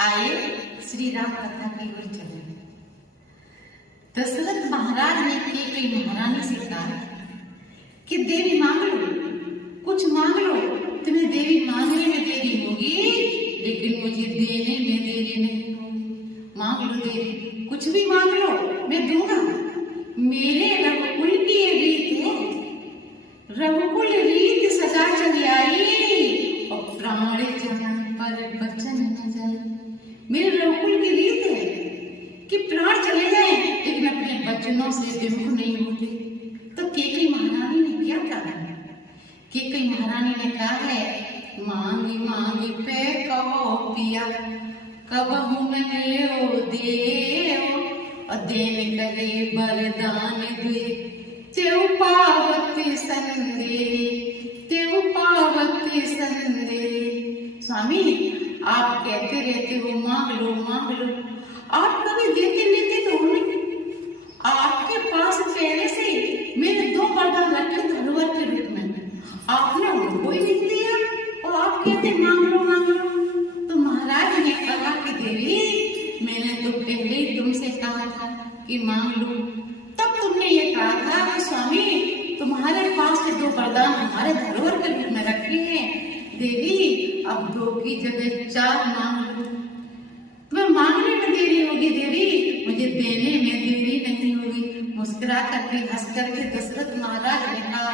आइए श्री राम कथा की ओर चले। दशरथ महाराज ने कैकेयी महारानी से कहा कि देवी मांग लो, कुछ मांग लो, तुम्हें देवी मांगने में देरी होगी लेकिन मुझे देने में देरी नहीं होगी। मांग लो देवी, कुछ भी मांग लो, मैं दूंगा। मेरे रघुकुल की ये रीत है, रघुकुल रीत सजा चली आई और प्राण जाने पर बचन न जाए। मेरे रघुकुल की रीत है कि प्राण चले जाए लेकिन अपने बचनों से विमुख नहीं होते। तो कैकेयी महारानी ने क्या कहा? कैकेयी महारानी ने कहा है, मांगी मांगी पे कहो पिया, कबहु न लियो देओ, और देन करे वरदान दुए, तेउ पावती संदेह, तेउ पावती संदेह। स्वामी, आप कहते रहते हो मांग लो मांग लो, आप कभी देते लेते तो हो नहीं। आपके पास पहले से मेरे दो वरदान रखे धरोहर के रूप में, आपने उनको ही नहीं दिया और आप कहते मांग लो मांग लो। तो महाराज ने कहा कि देवी, मैंने तो पहले ही तुमसे कहा था कि मांग लो। तब तुमने ये कहा था कि स्वामी, तुम्हारे पास के दो वरदान हमारे धरोहर के रूप में रखे हैं। देवी, अब दो की जगह चार मांग लो। तुम्हें मांगने में देरी होगी देवी, मुझे देने में देरी नहीं होगी। मुस्कुरा करके हंस करके दशरथ महाराज ने कहा।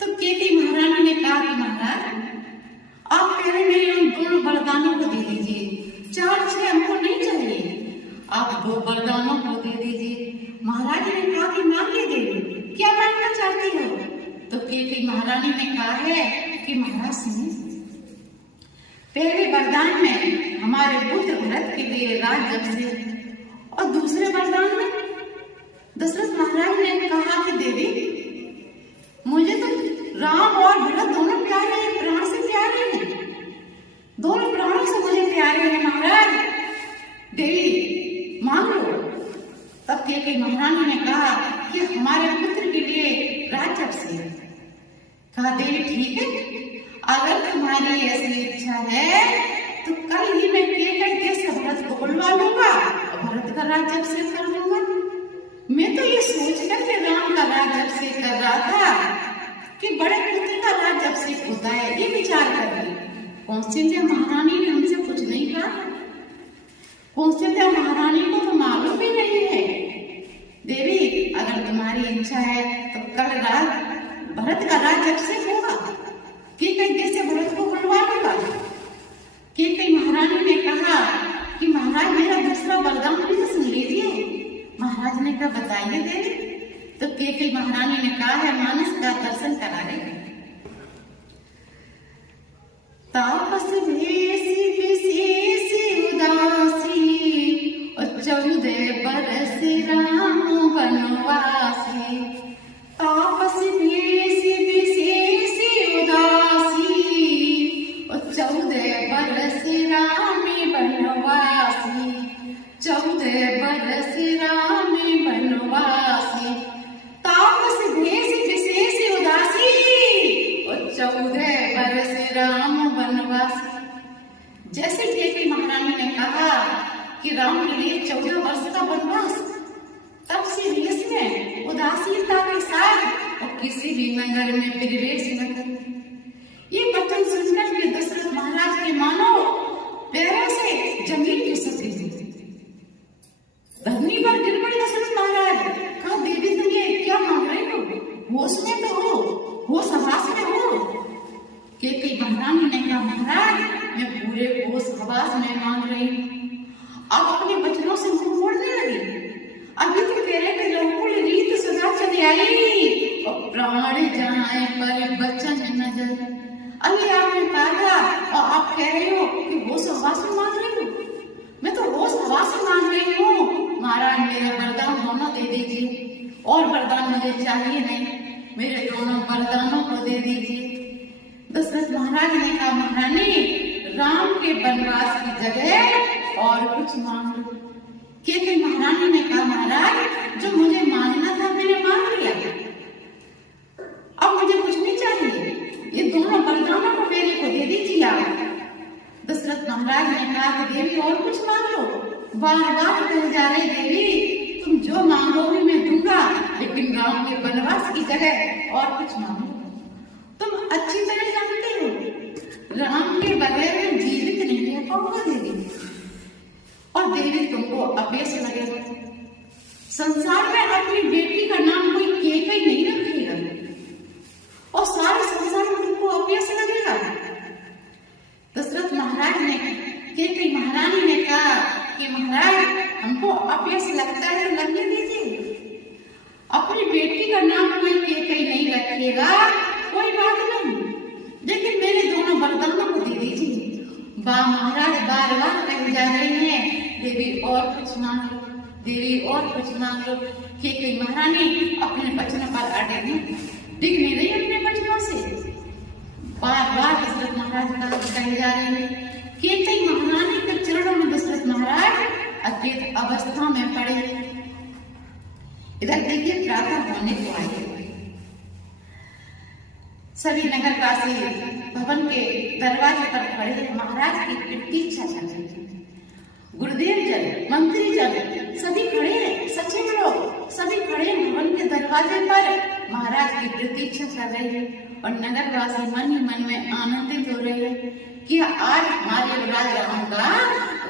तो कैकेयी महारानी ने कहा कि महाराज, आप पहले मेरे उन दोनों वरदानों को दे दीजिए, चार छह हमको नहीं चाहिए, आप दो वरदानों को दे दीजिए। महाराज ने कहा कि मांगिए देवी, क्या मांगना चाहती हो? तो कैकेयी महारानी ने कहा है कि महाराज सुनिए, पहले वरदान में हमारे पुत्र भरत के लिए राज्य, और दूसरे वरदान में दशरथ महाराज ने कहा कि देवी, मुझे तो राम और भरत दोनों प्यारे हैं, प्राण से प्यारे हैं, दोनों प्राणों से मुझे प्यारे हैं। महाराज, देवी मांग लो। तब कैकेयी महारानी ने कहा कि हमारे पुत्र के लिए राज्य से। कहा देवी ठीक है, अगर तुम्हारी ऐसी इच्छा है तो कल ही मैं कैकेयी से भरत को बुलवा लूंगा और भरत का राज्याभिषेक कर दूंगा। मैं तो ये सोच कर के राम का राज्याभिषेक कर रहा था कि बड़े पुत्र का राज्याभिषेक होता है, ये विचार कर। कौशल्या महारानी ने हमसे कुछ नहीं कहा। कौशल्या महारानी को तो मालूम भी नहीं है। देवी, अगर तुम्हारी इच्छा है तो कल रात भरत का राज्याभिषेक होगा, कैकेयी से भरत को बुलवा लूंगा। कैकेयी महारानी ने कहा कि महाराज, मेरा दूसरा वरदान भी तो सुन लीजिए। महाराज ने कहा बताइए देवी। तो कैकेयी महारानी ने कहा है, मानस का दर्शन करा रहे। तापस भेषी विशेष उदासी, और 14 बरस राम वनवासी। तापस भेषी विशेष उदासी, और 14 बरस राम वनवासी। 14 बरस राम वनवासी। तापस भेष विशेष उदासी, और 14 बरस राम वनवासी। जैसे कैकेयी महारानी ने कहा कि राम के लिए 14 वर्ष का वनवास, तब से देश में उदासीनता के साथ और किसी भी नगर में प्रवेश न करे। ये वचन सुनकर के दशरथ महाराज के मानो पैरों से जमीन खिसक गई, धरनी पर गिर पड़े दशरथ महाराज। कहा देवी, तुम ये क्या मांग रहे हो? होश में तो हो, होश हवास में हो। कैकेयी महारानी ने कहा महाराज, मैं पूरे होश हवास में मांग रही हूँ। अब अपने बचनों से मुंह मोड़ने लगी। अभी तो कह रहे थे रघुकुल रीत सदा चली आई और प्राण जाए पर बचन न जाए। अभी आपने कहा और आप कह रहे हो कि होश हवास में मांग रही हो। मैं तो होश हवास में मांग रही हूँ। महाराज, मेरा वरदान दोनों दे दीजिए, और वरदान मुझे चाहिए नहीं, मेरे दोनों वरदानों को दे दीजिए। दशरथ महाराज ने कहा महारानी, राम के वनवास की जगह और कुछ मांग लो। कैकेयी महारानी ने कहा महाराज, जो मुझे मांगना था मैंने मांग लिया, अब मुझे कुछ नहीं चाहिए, ये दोनों वरदानों को मेरे को दे दीजिए आप। दशरथ महाराज ने कहा कि देवी और कुछ मांग लो। बार बार कहे जा रहे देवी तुम जो मांगोगे मैं दूंगा, लेकिन राम के वनवास की जगह और कुछ मांगो। तुम अच्छी तरह जानते हो राम के बगैर में जीवित नहीं रह पाऊंगा देवी, और देवी तुमको अपेस लगेगा। संसार में अपनी बेटी का नाम कोई केकई नहीं रखेगा, और सारे संसार में तुमको अपेस लगेगा। दशरथ महाराज ने केकई महारानी ने कहा कि महाराज हमको अपेस लगता है तो लगने दीजिए, अपनी बेटी का नाम कोई केकई नहीं रखेगा, कोई बात नहीं, लेकिन मेरे दोनों वरदानों को दे दीजिए। महाराज बार बार कहे जा रहे हैं देवी और कुछ मांग लो, देवी और कुछ मांग लो। केकई महारानी अपने वचनों पर अड़े हैं, दिख नहीं रही अपने वचनों से। बार बार दशरथ महाराज का कहे जा रहे हैं। केकई महारानी के चरणों में दशरथ महाराज अचेत अवस्था में पड़े। इधर देखिए प्रातः होने को आए, सभी नगरवासी भवन के दरवाजे पर खड़े हैं, महाराज की प्रतीक्षा कर रहे हैं। गुरुदेव जन, मंत्री जन सभी खड़े हैं, सचिव लोग सभी खड़े हैं भवन के दरवाजे पर, महाराज की प्रतीक्षा कर रहे हैं। और नगरवासी मन ही मन में आनंदित हो रहे हैं कि आज हमारे राजाओं का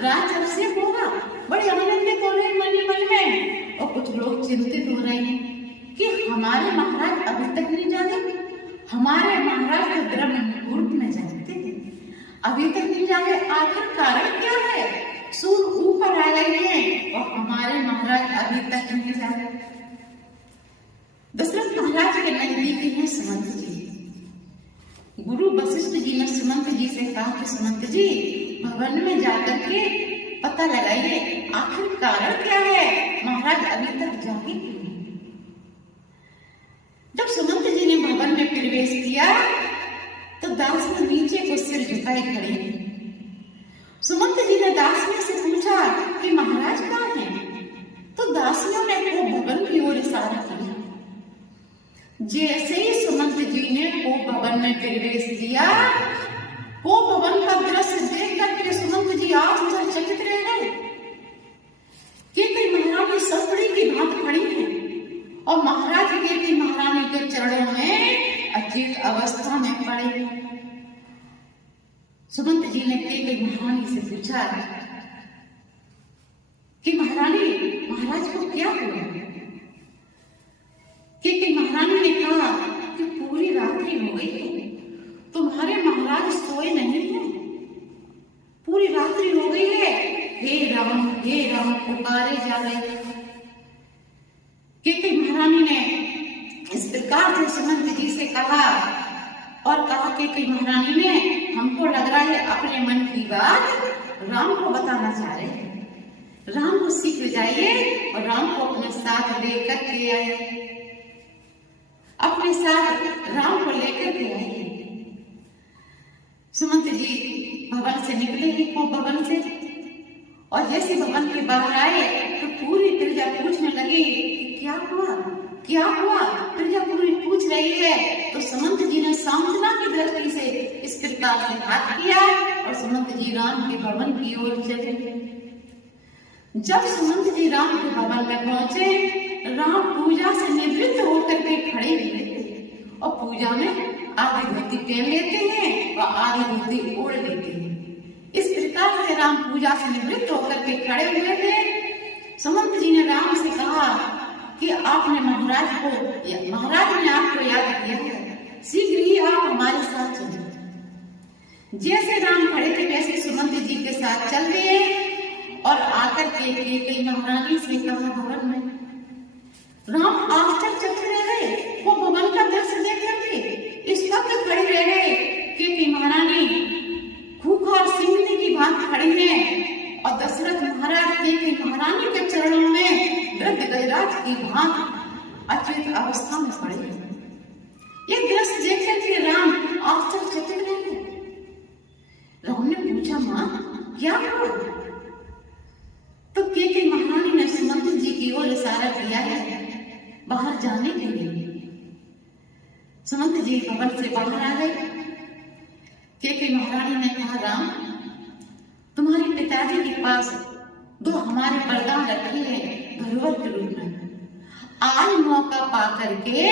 राज अभिषेक होगा। बड़े आनंदित हो रहे हैं मन ही मन में। और कुछ लोग चिंतित हो रहे हैं कि हमारे महाराज अभी तक नहीं जाने, हमारे महाराज के ब्रह्म मुहूर्त में जानते हैं, अभी तक नहीं जाने, आखिर कारण क्या है? सूर्य ऊपर आ गए हैं और हमारे महाराज अभी तक नहीं जाने। दशरथ महाराज के नजदीक हैं सुमंत जी। गुरु वशिष्ठ जी ने सुमंत जी से कहा कि सुमंत जी भवन में जाकर के पता लगाइए आखिर कारण क्या है, महाराज अभी तक जागे क्यों? जब सुमंत जी ने भवन में प्रवेश किया तो दासियां नीचे को सिर झुकाए खड़ी। सुमंत जी ने दासियों से पूछा कि महाराज कहाँ हैं? तो दासियों ने वो भवन की ओर इशारा किया। जैसे ही सुमंत जी ने वो भवन में प्रवेश किया, वो भवन का दृश्य देख करके सुमंत जी आश्चर्यचकित रह गए। केकई महारानी सपड़ी की भांति खड़ी है और महाराज केकई महारानी के चरणों में अचेत अवस्था में पड़े। सुमंत जी ने केकई महारानी से पूछा कि महारानी महाराज को क्या हुआ? केकई महारानी ने कहा कि पूरी रात्रि हो गई है, तुम्हारे महाराज सोए नहीं है, पूरी रात्रि हो गई है, हे राम पुकारे जा रहे। केकई महारानी ने इस प्रकार से सुमंत जी से कहा और कहा केकई महारानी ने हमको लग रहा है अपने मन की बात राम को बताना चाह रहे हैं, राम को शीघ्र जाइए और राम को अपने साथ लेकर के आए, अपने साथ राम को लेकर के आए। सुमंत जी भवन से निकले ही को भवन से, और जैसे भवन के बाहर आए तो पूरी प्रजा पूछने लगी क्या हुआ क्या हुआ? प्रजा पूरी पूछ रही है तो सुमंत जी ने सांत्वना की दृष्टि से इस प्रकार से हाथ किया और सुमंत जी राम के भवन की ओर चले। जब सुमंत जी राम के भवन में पहुंचे, राम पूजा से निवृत्त होकर के खड़े हुए और पूजा में आधी धोती पहन लेते हैं और आधी धोती ओढ़ लेते हैं। इस प्रकार से राम पूजा से निवृत्त होकर के खड़े हुए थे। सुमंत जी ने राम से कहा कि आपने महाराज ने आपको याद किया है, शीघ्र ही आप हमारे साथ चलिए। जैसे राम खड़े थे वैसे सुमंत जी के साथ चल दिए और आकर के केकई महारानी से कहा भवन में। राम आश्चर्यचकित रह गए वो भवन का दृश्य देख करके, इस वक्त खड़ी रह गए। केकई महारानी खूंखार सिंहनी की भांति खड़ी है और दशरथ महाराज केकई महारानी के चरणों में वृद्ध गजराज की भांति अचेत अवस्था में पड़े। ये दृश्य देख करके राम आश्चर्यचकित रह गए। राम ने पूछा मां क्या हुआ? तो केकई महारानी ने सुमंत जी की ओर इशारा किया है बाहर जाने के लिए। सुमंत जी भवन से बाहर आ गए। केकई महारानी ने कहा राम जी के पास दो हमारे वरदान रखे हैं धरोहर के रूप में। आज मौका पा करके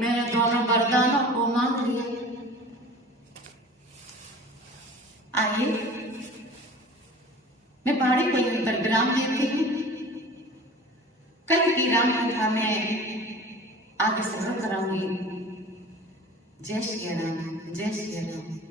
मैंने दोनों वरदानों को मांग लिया। आइए मैं वाणी को यहीं पर विराम देती हूँ। कल की राम कथा में आगे सफर कराऊंगी। जय श्री राम, जय श्री राम।